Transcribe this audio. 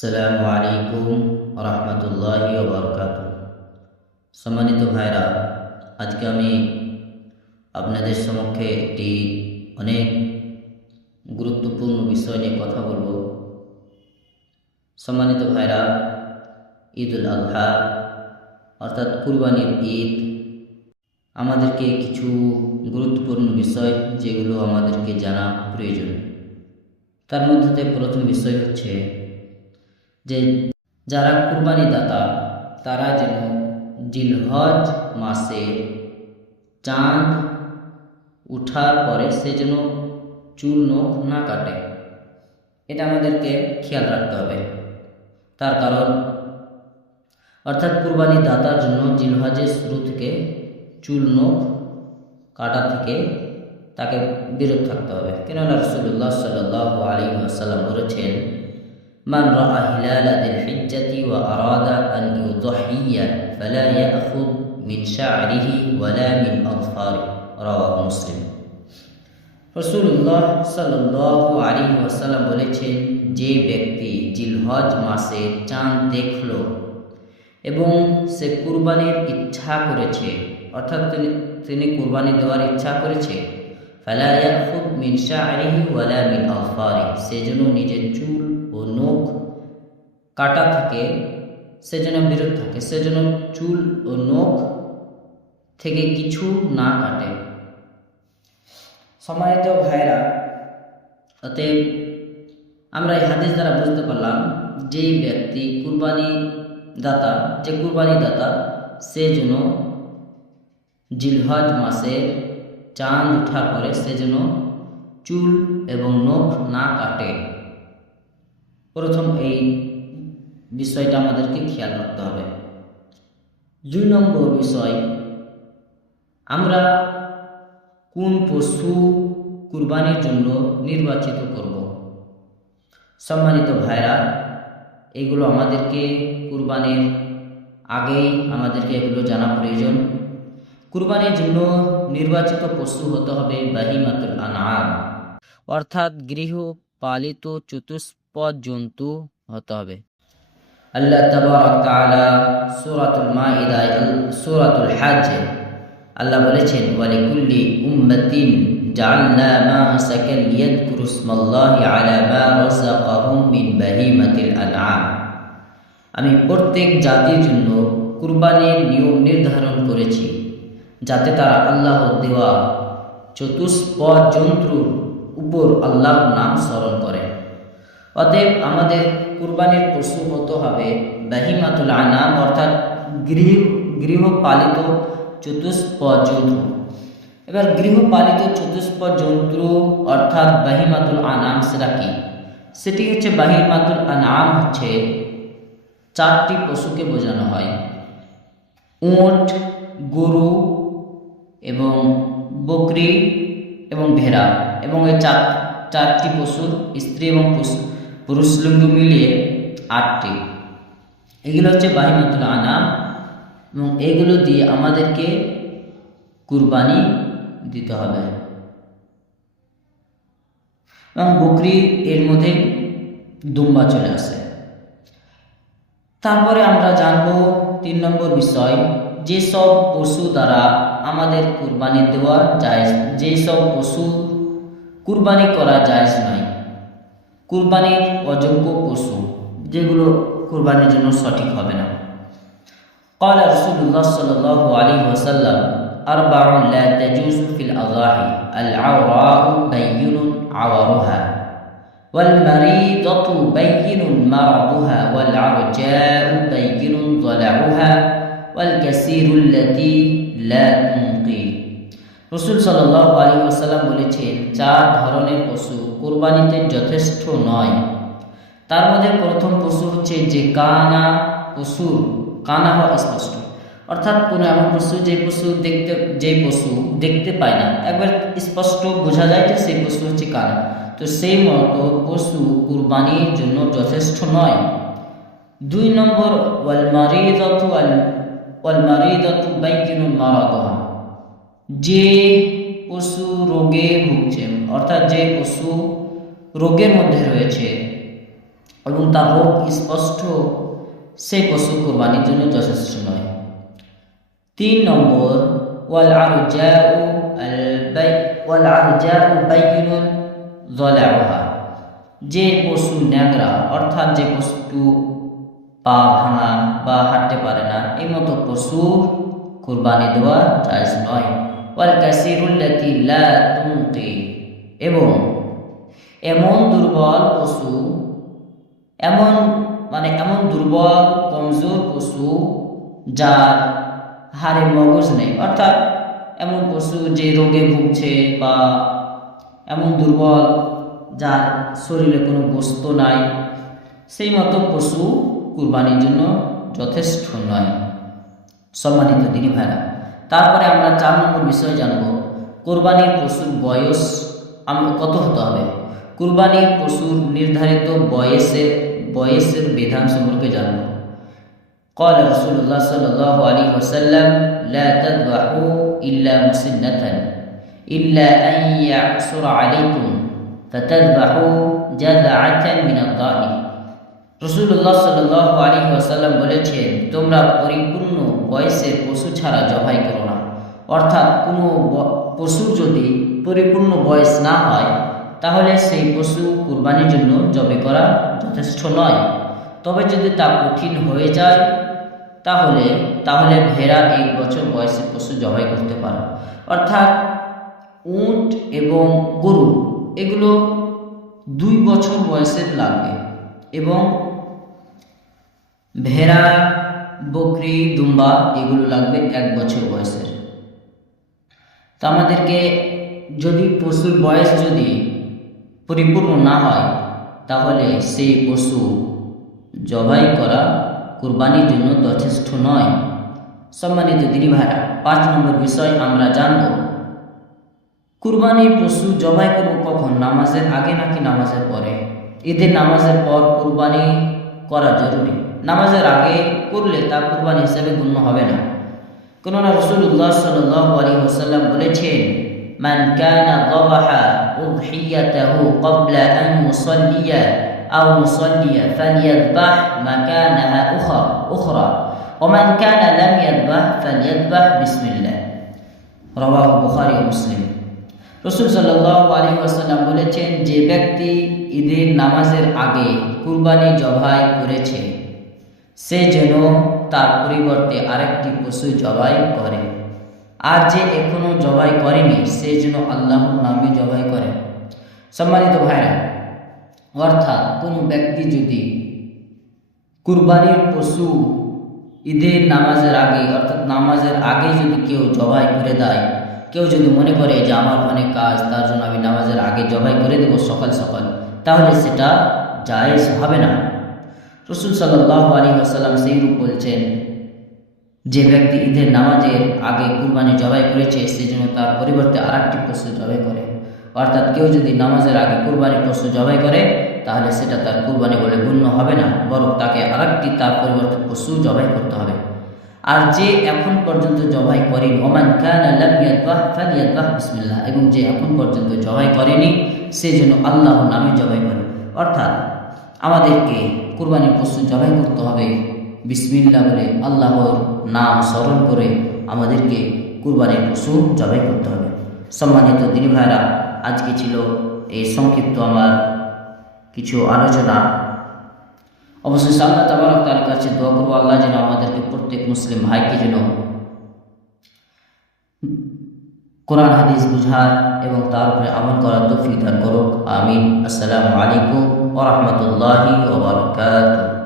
আসসালামু আলাইকুম রহমতুল্লাহি ওয়া বারাকাতুহু। সম্মানিত ভাইরা, আজকে আমি আপনাদের সম্মুখে একটি অনেক গুরুত্বপূর্ণ বিষয় নিয়ে কথা বলবো। সম্মানিত ভাইরা, ঈদুল আজহা অর্থাৎ কুরবানির ঈদ আমাদেরকে কিছু গুরুত্বপূর্ণ বিষয় যেগুলো আমাদেরকে জানা প্রয়োজন। তার মধ্যে প্রথম বিষয় হচ্ছে যে যারা কুরবানি দাতা তারা যেন জিলহজ মাসে চাঁদ উঠার পরে সে যেন চুল নখ না কাটে, এটা আমাদেরকে খেয়াল রাখতে হবে। তার কারণ অর্থাৎ কুরবানি দাতার জন্য জিলহজের শুরু থেকে চুল নখ কাটা থেকে তাকে বিরত থাকতে হবে। কেননা রাসূলুল্লাহ সাল্লাল্লাহু আলাইহি ওয়াসাল্লাম বলেছেন, মান রাআ হিলালা যিল হিজ্জাতি ওয়া আরাদা আন ইউযহিয়া ফালা ইয়াখুদ মিন শা'রিহি ওয়ালা মিন আযফারি, রাওয়াহু মুসলিম। রাসূলুল্লাহ সাল্লাল্লাহু আলাইহি ওয়াসাল্লাম বলেছেন, যে ব্যক্তি জিলহজ মাসে চাঁদ দেখল এবং সে কুরবানির ইচ্ছা করেছে, অর্থাৎ তিনি কুরবানি দেওয়ার ইচ্ছা করেছে, ফালা ইয়াখুদ মিন শা'রিহি ওয়ালা মিন আযফারি, সে যেন নিজের চুল ও নখ কাটা থেকে সে যেন বিরত থাকে, সে যেন চুল ও নখ থেকে কিছু না কাটে। সম্মানিত ভাইরা, অতএব আমরা এই হাদিস দ্বারা বুঝতে পারলাম যেই ব্যক্তি কুরবানি দাতা সে যেন জিলহজ মাসে চাঁদ উঠার পরে সে যেন চুল এবং নখ না কাটে। প্রথম এই বিষয়টা আমাদেরকে খেয়াল রাখতে হবে। 2 নম্বর বিষয়, আমরা কোন পশু কুরবানির জন্য নির্বাচিত করব। সম্মানিত ভাইরা, এগুলো আমাদেরকে কুরবানির আগেই আমাদেরকে এগুলো জানা প্রয়োজন। কুরবানির জন্য নির্বাচিত পশু হতে হবে বাহিমাতুল আনআম, অর্থাৎ গৃহপালিত চতুষ্পদ জন্তু হতে হবে। আল্লাহ তাবারক তাআলা সূরাতুল মাইদা সূরাতুল হজ আল্লাহ বলেছেন, ওয়ালিকুল্লি উম্মাতিন জাআলনা মাসাকান লিয়াযকুরু ইসমাল্লাহি আলা মা রাযাকাহুম মিন বাহিমাতিল আনআম, আমি প্রত্যেক জাতির জন্য কুরবানির নিয়ম নির্ধারণ করেছি যাতে তারা আল্লাহর দেওয়া চতুষ্পদ জন্তুর উপর আল্লাহর নাম স্মরণ করে। অতএব আমাদের কুরবানির পশু হতে হবে বাহিমাতুল আনাম, অর্থাৎ গৃহপালিত চতুষ্পদ জন্তু। এবার গৃহপালিত চতুষ্পদ জন্তু অর্থাৎ বাহিমাতুল আনাম সেটা কি? সেটি হচ্ছে বাহিমাতুল আনাম হচ্ছে 4টি পশুকে বোঝানো হয়, উট, গরু এবং বকরি এবং ভেড়া, এবং এই চারটি পশুর স্ত্রী এবং পুরুষ লিঙ্গ মিলিয়ে 8টি। এগুলো হচ্ছে বাহিমাতুল আনাম এবং এগুলো দিয়ে আমাদেরকে কুরবানি দিতে হবে। এবং বকরি এর মধ্যে দুম্বা চলে আসে। তারপরে আমরা জানব 3 নম্বর বিষয়, যেসব পশু দ্বারা আমাদের কুরবানি দেওয়া জায়েজ, যেসব পশু কুরবানি করা জায়েজ নয়, কুরবানির অযোগ্য পশু, যেগুলো কুরবানির জন্য সঠিক হবে না। قال رسول الله صلى الله عليه وسلم أربع لا تجوز في الأضاحي العوراء بين عورها والمريضة بين مرضها والعرجاء بين ضلعها والكثير التي لا تنقي। রাসূল সাল্লাল্লাহু আলাইহি ওয়াসাল্লাম বলেছেন, 4 ধরনের পশু কুরবানিতে যথেষ্ট নয়। তার মধ্যে প্রথম পশু হচ্ছে যে কানা হওয়া স্পষ্ট, অর্থাৎ কোনো এমন পশু যে পশু দেখতে পায় না, একবার স্পষ্ট বোঝা যায় যে সেই পশু হচ্ছে কানা, তো সেই মতো পশু কুরবানির জন্য যথেষ্ট নয়। 2 নম্বর, ওয়াল মারিদাতু বাইয়িনু মারাদুহা, যে পশু রোগে ভুগছে, অর্থাৎ যে পশু রোগের মধ্যে রয়েছে, এবং তার রোগ স্পষ্ট, সেই পশু কোরবানির জন্য যথেষ্ট নয়। 3 নম্বর ওয়াল আরজাউ বাইয়িনুন যালাউহা, যে পশু ন্যাংরা অর্থাৎ যে পশু পা ভাঙা বা হাঁটতে পারে না, এই মতো পশু কুরবানি দেওয়া জায়েজ নয়। ওয়াল কাসিরুল্লাতি লা তুনকি, এবং এমন দুর্বল পশু, এমন দুর্বল কমজোর পশু যার হাড়ে মগজ নেই, অর্থাৎ এমন পশু যে রোগে ভুগছে, বা এমন দুর্বল যার শরীরে কোনো বস্তু নাই, সেই মতো পশু কুরবানির জন্য যথেষ্ট নয়। সম্মানিত দিনী ভাইরা, তারপরে আমরা 4 নম্বর বিষয় জানব, কোরবানির পশুর বয়স কত হতে হবে। কুরবানির পশুর নির্ধারিত বয়সের বিধান সম্পর্কে জানব। قال رسول الله صلى الله عليه وسلم لا تذبحوا إلا مسنة إلا أن يعصر عليكم فتذبحوا جذعة من الضأن। রাসূলুল্লাহ সাল্লাল্লাহু আলাইহি ওয়াসাল্লাম বলেছেন, তোমরা পরিপূর্ণ বয়সের পশু ছাড়া জবাই করো না। অর্থাৎ কোনো পশু যদি পরিপূর্ণ বয়স না হয়, তাহলে সেই পশু কুরবানির জন্য জবাই করা যথেষ্ট নয়। তবে যদি তা কঠিন হয়ে যায়, তাহলে ভেড়া 1 বছর বয়সের পশু জবাই করতে পারে। অর্থাৎ উট এবং গরু এগুলো 2 বছর বয়সের লাগবে, এবং ভেড়া, বকরি, দুম্বা এগুলো লাগবে 1 বছর বয়সের। তো আমাদেরকে যদি পশুর বয়স যদি পরিপূর্ণ না হয়, তাহলে সেই পশু জবাই করা কুরবানির জন্য যথেষ্ট নয়। সম্মানিত দিনী ভাইরা, 5 নম্বর বিষয় আমরা জানব, কুরবানির পশু জবাই করব কখন, নামাজের আগে নাকি নামাজের পরে। ঈদের নামাজের পর কুরবানি করা জরুরি। নামাজের আগে করলে তা কুরবানি হিসেবে গণ্য হবে না। কেননা রাসূলুল্লাহ সাল্লাল্লাহু আলাইহি ওয়াসাল্লাম বলেছেন, মান কানা যাবাহা উযহিয়াতাহু ক্বাবলা আন ইউসাল্লিয়া আও মুসাল্লিয়া ফালইয়াযবাহ মাকানাহা উখরা ওয়া মান কানা লাম ইয়াযবাহ ফালইয়াযবাহ বিসমিল্লাহ। রাওয়াহু বুখারী ও মুসলিম। রাসূল সাল্লাল্লাহু আলাইহি ওয়াসাল্লাম বলেছেন, যে ব্যক্তি ঈদের নামাজের আগে কুরবানি জবাই করেছে, সে যেন তার পরিবর্তে আরেকটি পশু জবাই করে। আর যে এখনো জবাই করেনি, সে যেন আল্লাহর নামে জবাই করে। সম্মানিত ভাইরা, অর্থাৎ কোন ব্যক্তি যদি কুরবানির পশু ঈদের নামাজের আগে, অর্থাৎ নামাজের আগে যদি কেউ জবাই করে দেয়, কেউ যদি মনে করে যে আমার অনেক কাজ, তার জন্য আমি নামাজের আগে জবাই করে দেব সকাল সকাল, তাহলে সেটা জায়েজ হবে না। রাসূল সাল্লাল্লাহু আলাইহি ওয়াসাল্লাম সেইরূপ বলছেন, যে ব্যক্তি ঈদের নামাজের আগে কুরবানি জবাই করেছে, সে যেন তার পরিবর্তে আরেকটি পশু জবাই করে। অর্থাৎ কেউ যদি নামাজের আগে কুরবানির পশু জবাই করে, তাহলে সেটা তার কুরবানি বলে গণ্য হবে না, বরং তাকে আরেকটি তার পরিবর্তে পশু জবাই করতে হবে। আর যে এখন পর্যন্ত জবাই করেনি, ওমান কানা লাম ইয়াযবাহ ফালইয়াযবাহ বিসমিল্লাহ, এবং যে এখন পর্যন্ত জবাই করেনি, সে যেন আল্লাহর নামে জবাই করে। অর্থাৎ আমাদেরকে কুরবানির পশু জবাই করতে হবে বিসমিল্লাহ বলে, আল্লাহর নাম স্মরণ করে আমাদেরকে কুরবানির পশু জবাই করতে হবে। সম্মানিত দিনী ভাইরা, আজকে ছিল এই সংক্ষিপ্ত আমার কিছু আলোচনা। অবশ্যই আল্লাহ তাবারক তাআলার কাছে দোয়া করব, আল্লাহ যেন আমাদেরকে প্রত্যেক মুসলিম ভাইকে যেন কোরআন হাদিস বুঝার এবং তার উপরে আমল করার তৌফিক দান করুক। আমিন। আসসালামু আলাইকুম ওয়া রাহমাতুল্লাহি ওয়া বারাকাতুহু।